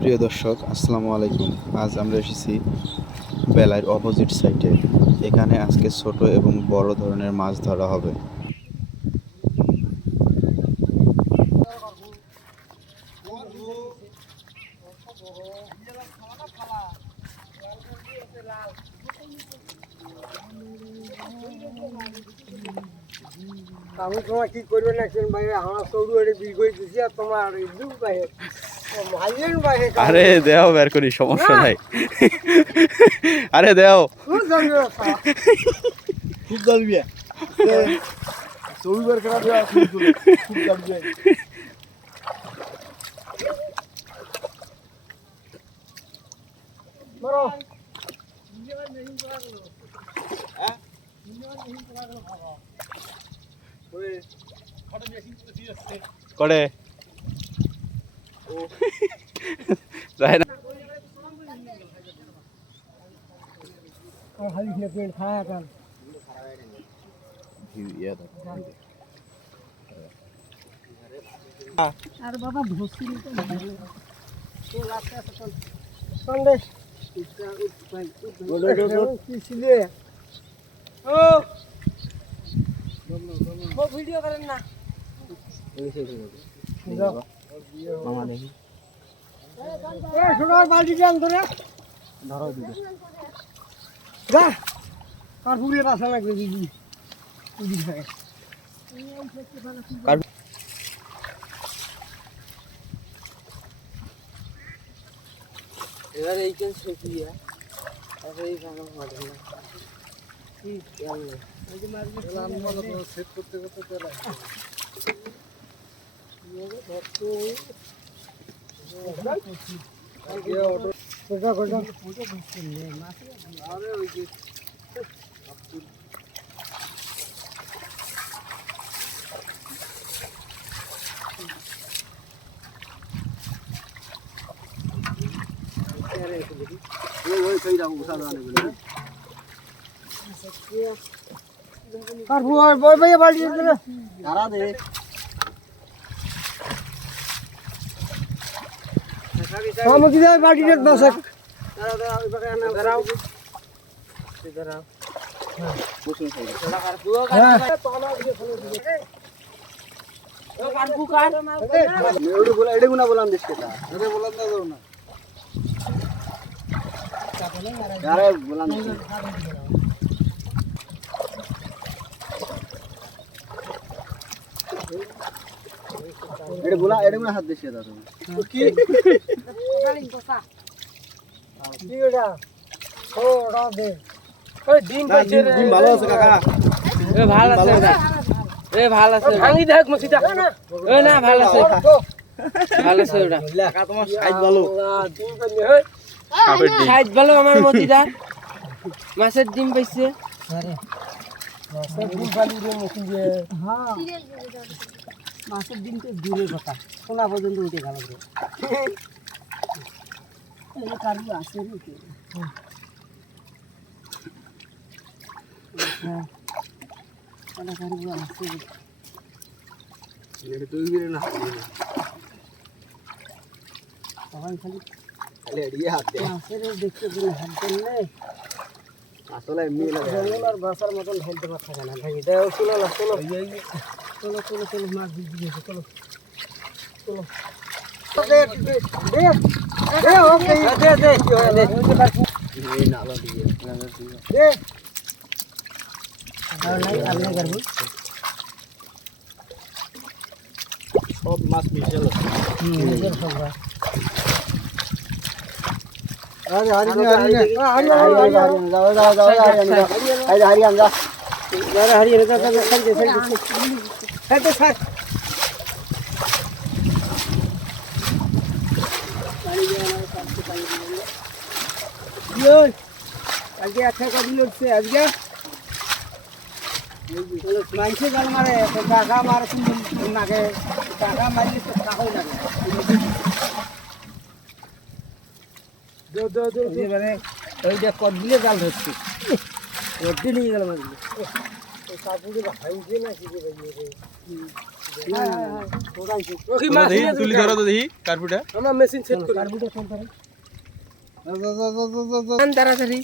প্রিয় দর্শক, আসসালামু আলাইকুম। আজ আমরা এসেছি বেলার অপোজিট সাইডে। এখানে আজকে ছোট এবং বড় ধরনের মাছ ধরা হবে। আমি তোমার কি করবে না ভাই, আমার সৌরুয়ারে বিল করে দিছি আর তোমার দুঃখ ভাই আরে দেও বের করি, সমস্যা নাই। আরে দেও খুব জলবি সৌরুয়ার খারাপ খুব জলবি বড় করে যায় না। খালি পেট খায়া কান আর বাবা ধসি নি তো লাগতে আছে সন্দেশ কি ছিলে ও ভিডিও করেন না মামা দেখি এ ছোট বালতি দেন ধরে ধরো দিবে যা কার পুরে বাসা লাগবে দিদি উদি থাকে কার এবারে এইখান শুকিয়ে আর এই ভাঙা হবে না কি জানলে এই যে মারবি আমি বলো তো সেট করতে করতে চলে হাত দিচ্ছে কি ডিম ভালো আছে কাকা, ভালো আছে ভালো আছে ভাঙি দেখ মসিটা না ভালো আছে ভালো আছে ওটা কাকা তোমার সাইজ ভালো সাইজ ভালো আমার মতিটা মাছের ডিম পাইছে আরে মাছের ডিম পালি রে মতি যে হ্যাঁ মাছের ডিম তো দূরের কথা কোনা পর্যন্ত উঠে গেল রে এই কারু আছে রে হ্যাঁ কোনা কারু আছে এটা তুই গিরে না তখন খালি এড়িয়ে হাত দে আসলে দেখতে দিলে হাত দিলে আসলে এমনি লাগে জঙ্গলার বাসার মতন হেলতে পারছে না ভাই দাও চলো না চলো চলো চলো চলো মাছ দিয়ে চলো চলো দে দে দে ওকে দে দে দে এই নালা দিয়ে দে আর নাই আপনি করব সব মাছ মিশালো মিশালো সব अरे हरी हरी हरी जाओ जाओ जाओ हरी हरी हम जा अरे हरी हरी चल चल चल चल सर यो आगे अच्छा कर दिलो से आज क्या चलो माइसे जाल मारे तो काका मारे तुम ना के काका मारी तो काका लगे এবারে ওইটা কদগুলো জাল ধরছে রোদ্দি নিয়ে গেল মাছগুলো তুলি ধরো তো দেখি কার্পুটা আমরা মেশিন সেট করি কার্বুটা ফোন করে তাড়াতাড়ি